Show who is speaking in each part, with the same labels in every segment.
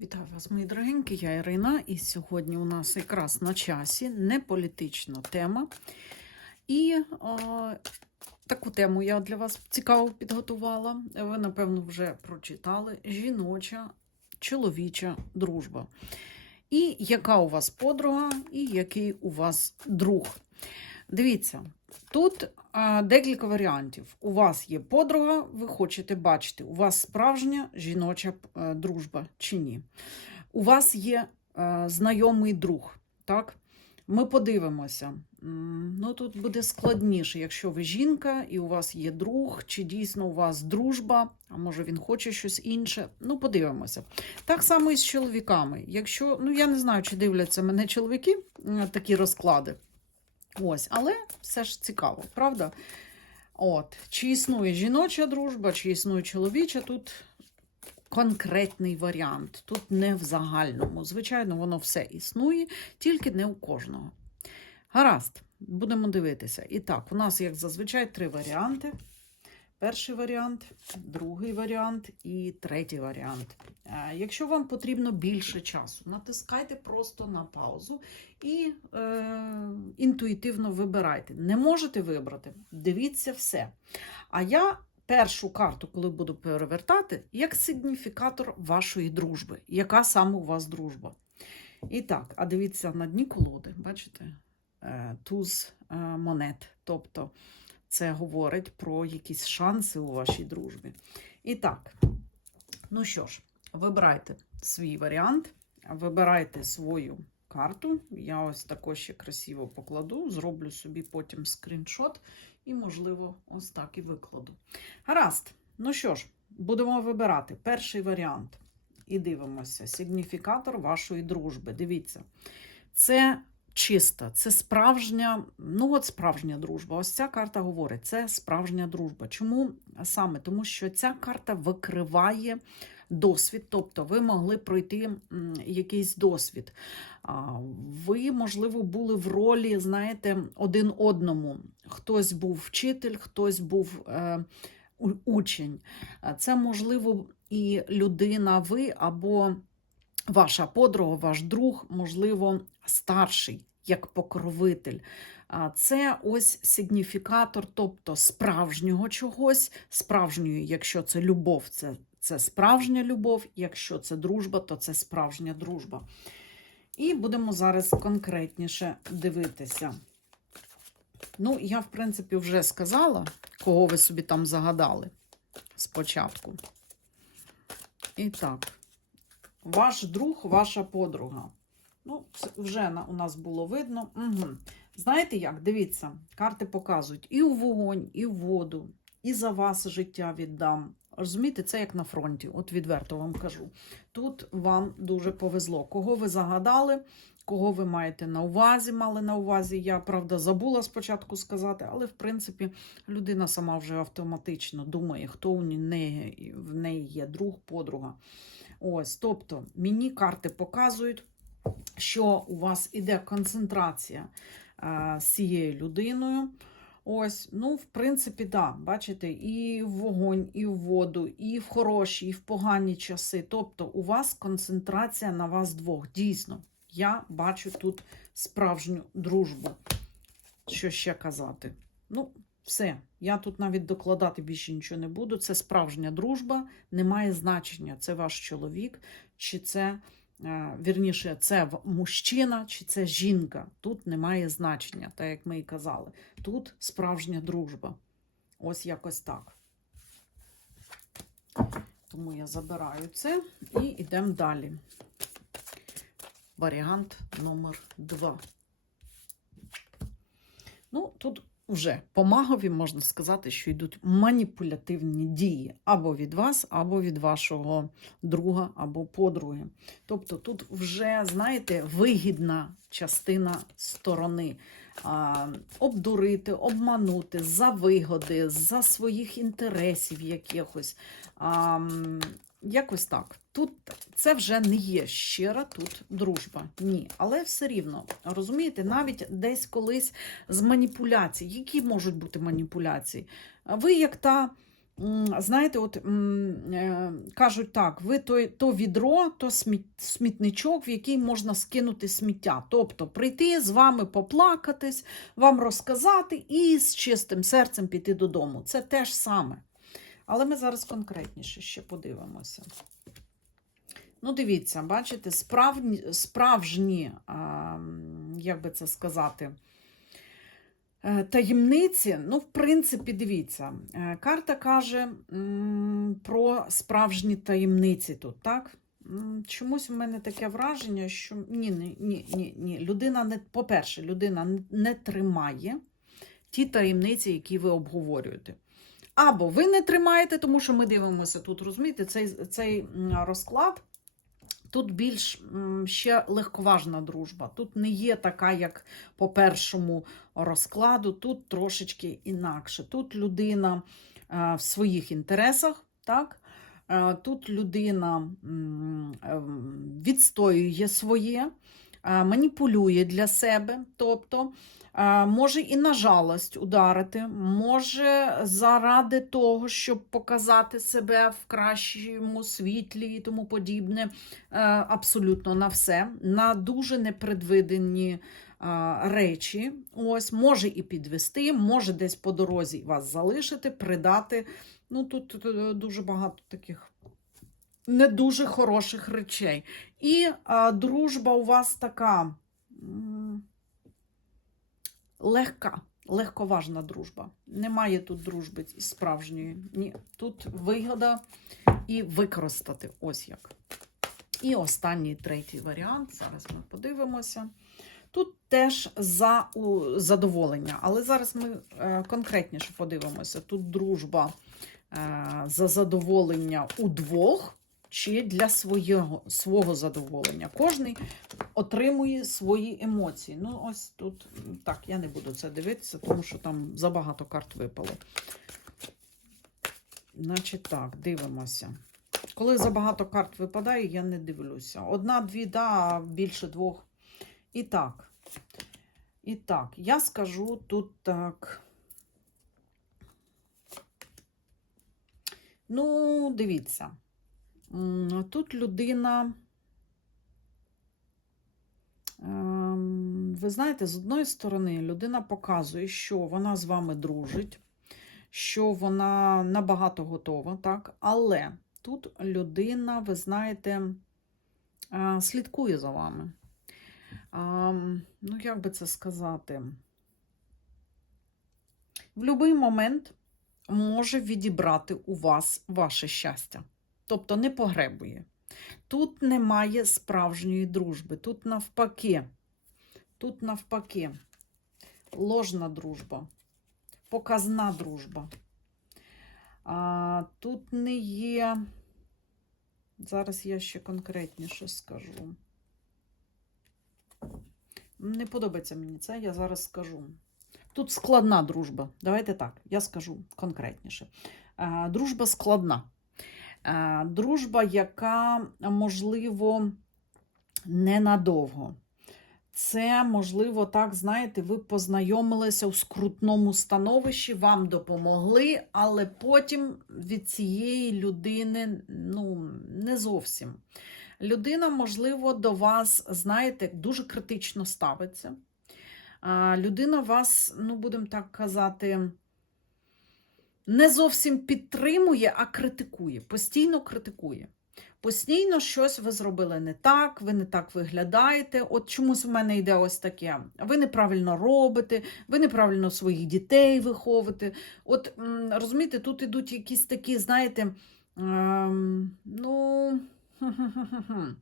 Speaker 1: Вітаю вас, мої дорогенькі, я Ірина, і сьогодні у нас якраз на часі не політична тема. І о, таку тему я для вас цікаво підготувала. Ви, напевно, вже прочитали: жіноча, чоловіча дружба. І яка у вас подруга, і який у вас друг. Дивіться, тут а, декілька варіантів. У вас є подруга, ви хочете бачити, у вас справжня жіноча е, дружба чи ні. У вас є е, знайомий друг, так? Ми подивимося. Ну, тут буде складніше, якщо ви жінка і у вас є друг, чи дійсно у вас дружба, а може він хоче щось інше. Ну, подивимося. Так само і з чоловіками. Якщо, ну я не знаю, чи дивляться мене чоловіки такі розклади. Ось, але все ж цікаво, правда? От, чи існує жіноча дружба, чи існує чоловіча, тут конкретний варіант. Тут не в загальному. Звичайно, воно все існує, тільки не у кожного. Гаразд, будемо дивитися. І так, у нас, як зазвичай, три варіанти. Перший варіант, другий варіант і третій варіант. Е, Якщо вам потрібно більше часу, натискайте просто на паузу і е, інтуїтивно вибирайте. Не можете вибрати, дивіться все. А я першу карту, коли буду перевертати, як сигніфікатор вашої дружби. Яка саме у вас дружба? І так, а дивіться на дні колоди, бачите? Е, Туз е, монет. Тобто це говорить про якісь шанси у вашій дружбі. І так, ну що ж, вибирайте свій варіант, вибирайте свою карту. Я ось також ще красиво покладу, зроблю собі потім скріншот і, можливо, ось так і викладу. Гаразд, ну що ж, будемо вибирати перший варіант. І дивимося, сигніфікатор вашої дружби. Дивіться, це чиста, це справжня, ну от справжня дружба. Ось ця карта говорить, це справжня дружба. Чому саме? Тому що ця карта викриває досвід, тобто ви могли пройти якийсь досвід. Ви, можливо, були в ролі, знаєте, один одному. Хтось був вчитель, хтось був е, учень. Це, можливо, і людина, ви або ваша подруга, ваш друг, можливо, старший, як покровитель. Це ось сигніфікатор, тобто справжнього чогось, справжньої, якщо це любов, це, це справжня любов, якщо це дружба, то це справжня дружба. І будемо зараз конкретніше дивитися. Ну, я, в принципі, вже сказала, кого ви собі там загадали спочатку. І так, ваш друг, ваша подруга. Ну, це вже у нас було видно. Угу. Знаєте як? Дивіться, карти показують і у вогонь, і в воду, і за вас життя віддам. Розумієте, це як на фронті, от відверто вам кажу. Тут вам дуже повезло. Кого ви загадали, кого ви маєте на увазі, мали на увазі. Я, правда, забула спочатку сказати, але в принципі людина сама вже автоматично думає, хто у неї, в неї є друг, подруга. Ось, тобто, мені карти показують, що у вас іде концентрація е, з цією людиною. Ось, ну, в принципі, да, бачите, і в вогонь, і в воду, і в хороші, і в погані часи. Тобто, у вас концентрація на вас двох. Дійсно, я бачу тут справжню дружбу. Що ще казати? Ну, все. Я тут навіть докладати більше нічого не буду. Це справжня дружба, не має значення, це ваш чоловік, чи це, вірніше, це мужчина, чи це жінка. Тут немає значення, так як ми і казали. Тут справжня дружба. Ось якось так. Тому я забираю це і йдемо далі. Варіант номер два. Ну, тут вже по магові можна сказати, що йдуть маніпулятивні дії або від вас, або від вашого друга або подруги. Тобто тут вже, знаєте, вигідна частина сторони. А, обдурити, обманути за вигоди, за своїх інтересів якихось. А, якось так. Тут це вже не є щира тут дружба. Ні. Але все рівно, розумієте, навіть десь колись з маніпуляцій. Які можуть бути маніпуляції? Ви, як та знаєте, от е, кажуть так: ви то, то відро, то смітничок, в який можна скинути сміття. Тобто прийти з вами поплакатись, вам розказати і з чистим серцем піти додому. Це те ж саме. Але ми зараз конкретніше ще подивимося. Ну, дивіться, бачите, справжні, а, як би це сказати, е, таємниці, ну, в принципі, дивіться, е, карта каже про справжні таємниці тут, так? Чомусь в мене таке враження, що ні, ні, ні, ні. Людина не, по-перше, людина не тримає ті таємниці, які ви обговорюєте. Або ви не тримаєте, тому що ми дивимося тут, розумієте, цей, цей розклад. Тут більш ще легковажна дружба. Тут не є така, як по першому розкладу, тут трошечки інакше. Тут людина е, в своїх інтересах, так? Е, Тут людина ем, відстоює своє, маніпулює для себе, тобто е, може і на жалость ударити, може заради того, щоб показати себе в кращому світлі і тому подібне, е, абсолютно на все, на дуже непредвидені речі. Ось, може і підвести, може десь по дорозі вас залишити, придати. Ну, тут е, дуже багато таких не дуже хороших речей. І а, дружба у вас така легка, легковажна дружба. Немає тут дружби справжньої. Ні, тут вигода і використати. Ось як. І останній третій варіант. Зараз ми подивимося. Тут теж за у, задоволення, але зараз ми е, конкретніше подивимося. Тут дружба е, за задоволення удвох чи для свого, свого задоволення. Кожний отримує свої емоції. Ну, ось тут так, я не буду це дивитися, тому що там забагато карт випало. Значить, так, дивимося. Коли забагато карт випадає, я не дивлюся. Одна, дві, да, більше двох. І так. І так, я скажу тут так. Ну, дивіться. Тут людина. ем, Ви знаєте, з одної сторони, людина показує, що вона з вами дружить, що вона набагато готова, так? Але тут людина, ви знаєте, е, слідкує за вами. Ну, як би це сказати? В будь-який момент може відібрати у вас ваше щастя. Тобто не погребує. Тут немає справжньої дружби. Тут навпаки. Тут навпаки. Ложна дружба, показна дружба. А, тут не є. Зараз я ще конкретніше скажу. Не подобається мені це, я зараз скажу. Тут складна дружба. Давайте так, я скажу конкретніше. Дружба складна. Е, Дружба, яка, можливо, ненадовго. Це, можливо, так, знаєте, ви познайомилися у скрутному становищі, вам допомогли, але потім від цієї людини ну, не зовсім. Людина, можливо, до вас, знаєте, дуже критично ставиться. Людина вас, ну, будемо так казати, не зовсім підтримує, а критикує, постійно критикує. Постійно щось ви зробили не так, ви не так виглядаєте. От чомусь в мене йде ось таке. Ви неправильно робите, ви неправильно своїх дітей виховуєте. От розумієте, тут ідуть якісь такі, знаєте, ем, ну.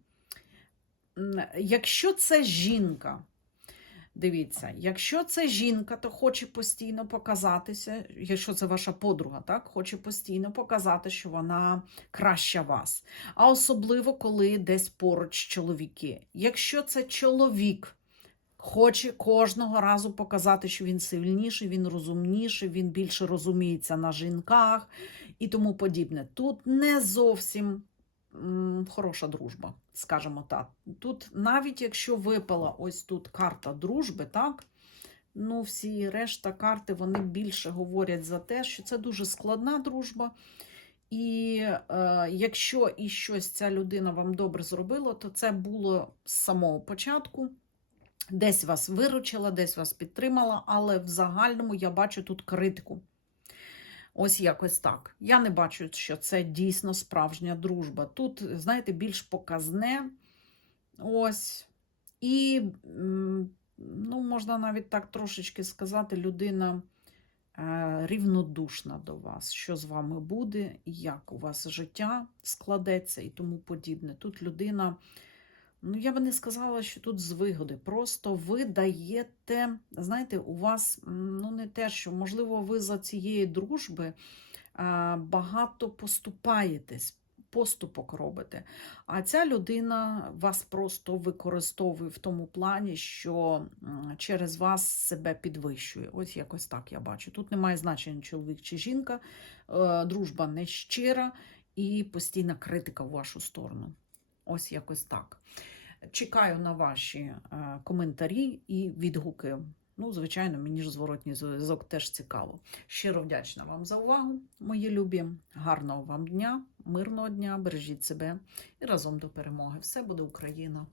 Speaker 1: Якщо це жінка, дивіться, якщо це жінка, то хоче постійно показатися, якщо це ваша подруга, так, хоче постійно показати, що вона краща вас. А особливо, коли десь поруч чоловіки. Якщо це чоловік, хоче кожного разу показати, що він сильніший, він розумніший, він більше розуміється на жінках і тому подібне. Тут не зовсім хороша дружба, скажімо так. Тут, навіть якщо випала ось тут карта дружби, так, Ну, всі решта карти вони більше говорять за те, що це дуже складна дружба. І е, якщо і щось ця людина вам добре зробила, то це було з самого початку. Десь вас виручила, десь вас підтримала, але в загальному я бачу тут критику. Ось якось так. Я не бачу, що це дійсно справжня дружба. Тут, знаєте, більш показне. Ось. І, ну, можна навіть так трошечки сказати, людина е, рівнодушна до вас, що з вами буде, як у вас життя складеться і тому подібне. Тут людина, ну я би не сказала, що тут з вигоди. Просто ви даєте, знаєте, у вас ну не те, що можливо, ви за цієї дружби багато поступаєтесь. Поступок робите. А ця людина вас просто використовує в тому плані, що через вас себе підвищує. Ось якось так я бачу. Тут немає значення чоловік чи жінка, е, дружба не щира і постійна критика в вашу сторону. Ось якось так. Чекаю на ваші е, коментарі і відгуки. Ну, звичайно, мені ж зворотній зв'язок теж цікаво. Щиро вдячна вам за увагу, мої любі. Гарного вам дня, мирного дня, бережіть себе і разом до перемоги. Все буде Україна!